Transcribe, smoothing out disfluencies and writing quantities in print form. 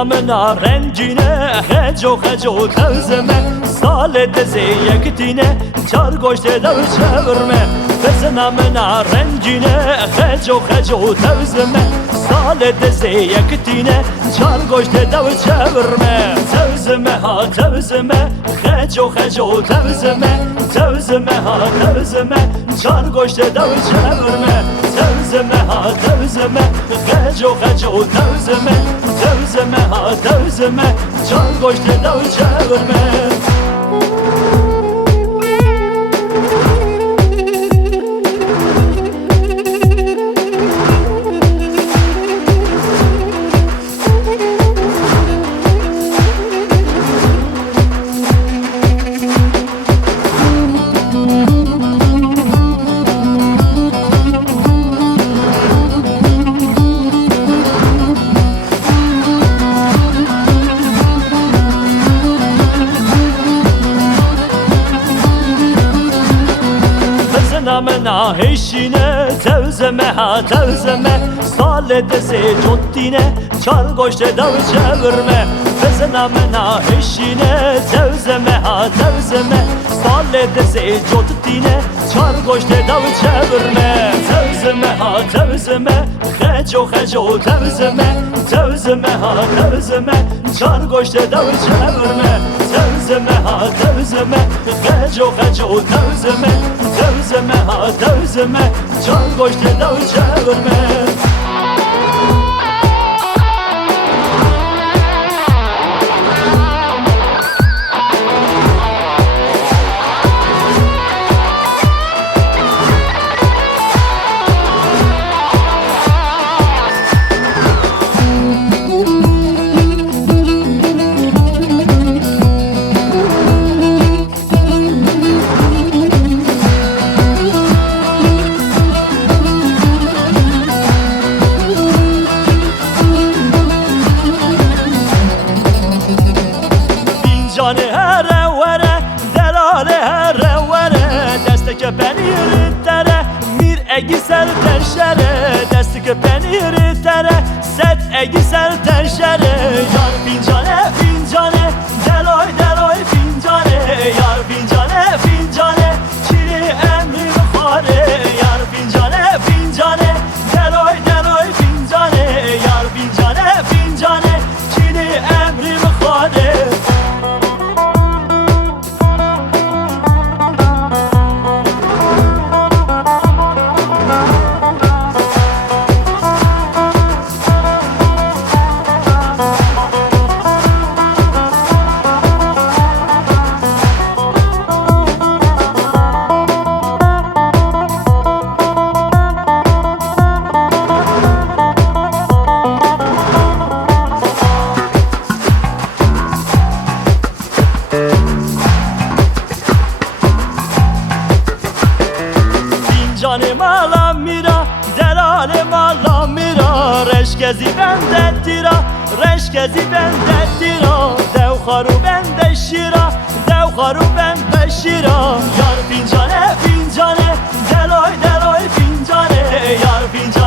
namına rengine heco heco tevzeme Sale deze yekitine çar goşte dev çevirme Bez namına rengine heco heco tevzeme Sale deze yekitine çar goşte dev çevirme Tevzeme ha tevzeme heco heco tevzeme Tevzeme ha tevzeme çar goşte dev çevirme Tevzeme ha tevzeme heco heco tevzeme Tevzeme ha tevzeme çar goşte dev çevirme Namına heşine tevzeme ha tevzeme Sale deze cottine çar goşte dav çevirme Bez namına heşine tevzeme ha tevzeme Sale deze cottine çar goşte dav çevirme Tevzeme ha tevzeme heco heco tevzeme Tevzeme ha tevzeme çar goşte dav çevirme Tevzeme ha tevzeme heco heco tevzeme Tevzeme ha tevzeme çar goşte dav çevirme Fincanı here vere, delale here vere Desteke penir tere, mir egisel terşere Desteke penir tere, set egisel terşere Yar fincane fincane, deloy deloy fincane Yar fincane fincane, çili emri khare Yar fincane fincane, deloy deloy fincane Yar fincane fincane, çili emri khare Canım alamira, delalim alamira Reşkezi bende tira, reşkezi bende tira Devharu bende şira, devharu bende şira Yar fincane fincane, deloy deloy fincane Yar fincane